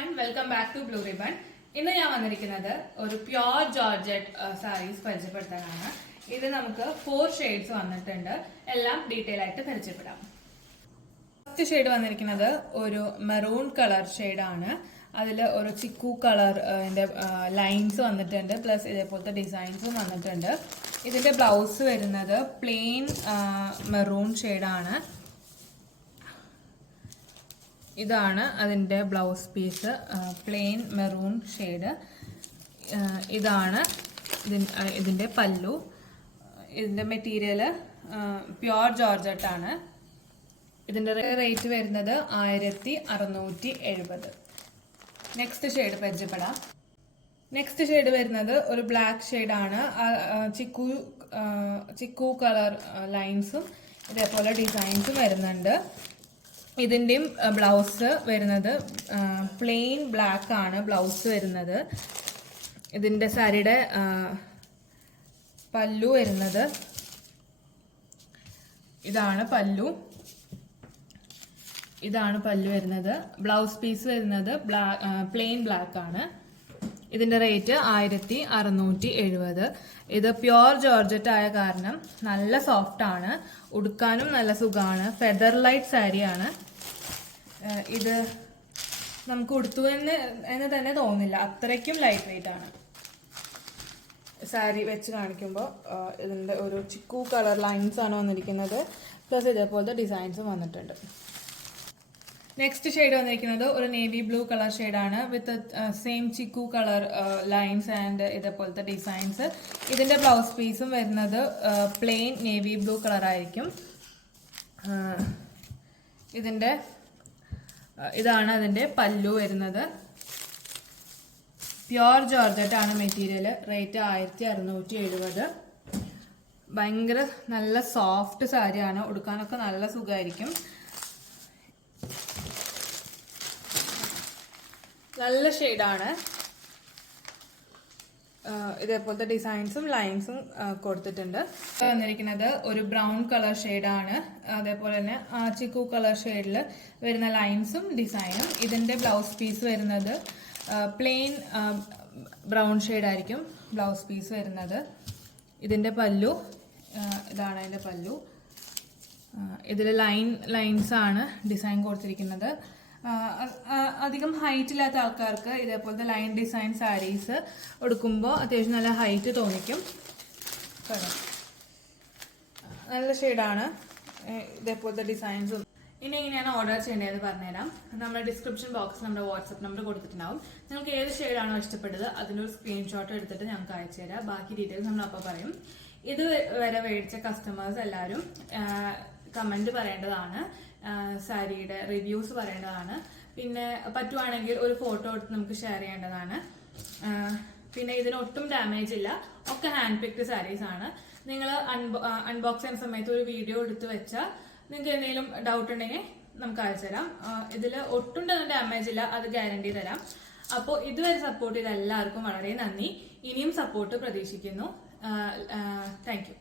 everyone, welcome back to Blue Ribbon. ഇന്ന് ഞാൻ വന്നിരിക്കുന്നത് ഒരു പ്യോർ ജോർജറ്റ് സാരീസ് പരിചയപ്പെടുത്താനാണ്. ഇത് നമുക്ക് 4 ഷെയ്ഡ്സ് വന്നിട്ടുണ്ട്. എല്ലാം ഡീറ്റെയിൽ ആയിട്ട് പരിചയപ്പെടാം. ഫസ്റ്റ് ഷെയ്ഡ് വന്നിരിക്കുന്നത് ഒരു മെറൂൺ കളർ ഷെയ്ഡാണ്. അതിൽ ഒരു ചിക്കു കളർ ലൈൻസ് വന്നിട്ടുണ്ട്, പ്ലസ് ഇതേപോലത്തെ ഡിസൈൻസും വന്നിട്ടുണ്ട്. ഇതിന്റെ ബ്ലൗസ് വരുന്നത് പ്ലെയിൻ മെറൂൺ ഷെയ്ഡാണ്. ഇതാണ് അതിൻ്റെ blouse piece, plain maroon shade. ഇതാണ് ഇതിൻ്റെ പല്ലു. ഇതിൻ്റെ മെറ്റീരിയൽ പ്യോർ ജോർജറ്റ് ആണ്. ഇതിൻ്റെ റേറ്റ് വരുന്നത് 1670. നെക്സ്റ്റ് ഷെയ്ഡ് പരിചയപ്പെടാം. നെക്സ്റ്റ് ഷെയ്ഡ് വരുന്നത് ഒരു ബ്ലാക്ക് ഷെയ്ഡാണ്. ചിക്കു കളർ ലൈൻസും ഇതേപോലെ ഡിസൈൻസും വരുന്നുണ്ട്. ഇതിൻ്റെയും ബ്ലൗസ് വരുന്നത് പ്ലെയിൻ ബ്ലാക്ക് ആണ് ബ്ലൗസ് വരുന്നത്. ഇതിൻ്റെ സാരിയുടെ പല്ലു വരുന്നത് ഇതാണ് പല്ലു. ഇതാണ് പല്ലു വരുന്നത്. ബ്ലൗസ് പീസ് വരുന്നത് പ്ലെയിൻ ബ്ലാക്ക് ആണ്. ഇതിന്റെ റേറ്റ് 1670. ഇത് പ്യോർ ജോർജറ്റ് ആയ കാരണം നല്ല സോഫ്റ്റ് ആണ്, ഉടുക്കാനും നല്ല സുഖമാണ്. ഫെദർ ലൈറ്റ് സാരിയാണ്. ഇത് നമുക്ക് ഉടുത്തു എന്ന് തന്നെ തോന്നില്ല, അത്രയ്ക്കും ലൈറ്റ് വെയിറ്റ് ആണ്. സാരി വെച്ച് കാണിക്കുമ്പോൾ ഇതിന്റെ ഒരു ചിക്കു കളർ ലൈൻസ് ആണ് വന്നിരിക്കുന്നത്, പ്ലസ് ഇതേപോലത്തെ ഡിസൈൻസും വന്നിട്ടുണ്ട്. നെക്സ്റ്റ് ഷെയ്ഡ് വന്നിരിക്കുന്നത് ഒരു നേവി ബ്ലൂ കളർ ഷെയ്ഡാണ്, with same chikoo colour lines and ഇതേപോലത്തെ ഡിസൈൻസ്. ഇതിന്റെ ബ്ലൗസ് പീസും വരുന്നത് പ്ലെയിൻ നേവി ബ്ലൂ കളർ ആയിരിക്കും. ഇതാണ് അതിന്റെ പല്ലു വരുന്നത്. പ്യോർ ജോർജറ്റ് ആണ് മെറ്റീരിയൽ. റേറ്റ് 1670. ഭയങ്കര നല്ല സോഫ്റ്റ് സാരിയാണ്, ഉടുക്കാനൊക്കെ നല്ല സുഖമായിരിക്കും. നല്ല ഷെയ്ഡാണ്. ഇതേപോലത്തെ ഡിസൈൻസും ലൈൻസും കൊടുത്തിട്ടുണ്ട്. വന്നിരിക്കുന്നത് ഒരു ബ്രൗൺ കളർ ഷെയ്ഡാണ്. അതേപോലെ തന്നെ ചിക്കു കളർ ഷെയ്ഡിൽ വരുന്ന ലൈൻസും ഡിസൈനും. ഇതിന്റെ ബ്ലൗസ് പീസ് വരുന്നത് പ്ലെയിൻ ബ്രൗൺ ഷെയ്ഡായിരിക്കും ബ്ലൗസ് പീസ് വരുന്നത്. ഇതിന്റെ പല്ലു ഇതാണ് അതിന്റെ പല്ലു. ഇതിൽ ലൈൻസ് ആണ് ഡിസൈൻ കൊടുത്തിരിക്കുന്നത്. അധികം ഹൈറ്റ് ഇല്ലാത്ത ആൾക്കാർക്ക് ഇതേപോലത്തെ ലൈൻ ഡിസൈൻ സാരീസ് എടുക്കുമ്പോൾ അത്യാവശ്യം നല്ല ഹൈറ്റ് തോന്നിക്കും. നല്ല ഷെയ്ഡാണ്. ഇതേപോലത്തെ ഡിസൈൻസും. ഇനി എങ്ങനെയാണ് ഓർഡർ ചെയ്യേണ്ടതെന്ന് പറഞ്ഞുതരാം. നമ്മുടെ ഡിസ്ക്രിപ്ഷൻ ബോക്സിൽ നമ്മുടെ വാട്സ്ആപ്പ് നമ്പർ കൊടുത്തിട്ടുണ്ടാവും. നിങ്ങൾക്ക് ഏത് ഷെയ്ഡാണോ ഇഷ്ടപ്പെട്ടത് അതിനൊരു സ്ക്രീൻഷോട്ട് എടുത്തിട്ട് ഞങ്ങൾക്ക് അയച്ചു തരാം. ബാക്കി ഡീറ്റെയിൽസ് നമ്മൾ അപ്പോൾ പറയും. ഇത് വരെ മേടിച്ച കസ്റ്റമേഴ്സ് എല്ലാവരും കമന്റ് പറയേണ്ടതാണ്, സാരിയുടെ റിവ്യൂസ് പറയേണ്ടതാണ്. പിന്നെ പറ്റുവാണെങ്കിൽ ഒരു ഫോട്ടോ എടുത്ത് നമുക്ക് ഷെയർ ചെയ്യേണ്ടതാണ്. പിന്നെ ഇതിന് ഒട്ടും ഡാമേജ് ഇല്ല, ഒക്കെ ഹാൻഡ് പിക്ഡ് സാരീസ് ആണ്. നിങ്ങൾ അൺബോക്സ് ചെയ്യുന്ന സമയത്ത് ഒരു വീഡിയോ എടുത്ത് വെച്ചാൽ നിങ്ങൾക്ക് എന്തെങ്കിലും ഡൗട്ട് ഉണ്ടെങ്കിൽ നമുക്ക് അയച്ചു തരാം. ഇതിൽ ഒട്ടും ഡാമേജ് ഇല്ല, അത് ഗ്യാരണ്ടി തരാം. അപ്പോൾ ഇതുവരെ സപ്പോർട്ട് ചെയ്ത എല്ലാവർക്കും വളരെ നന്ദി. ഇനിയും സപ്പോർട്ട് പ്രതീക്ഷിക്കുന്നു. Thank you.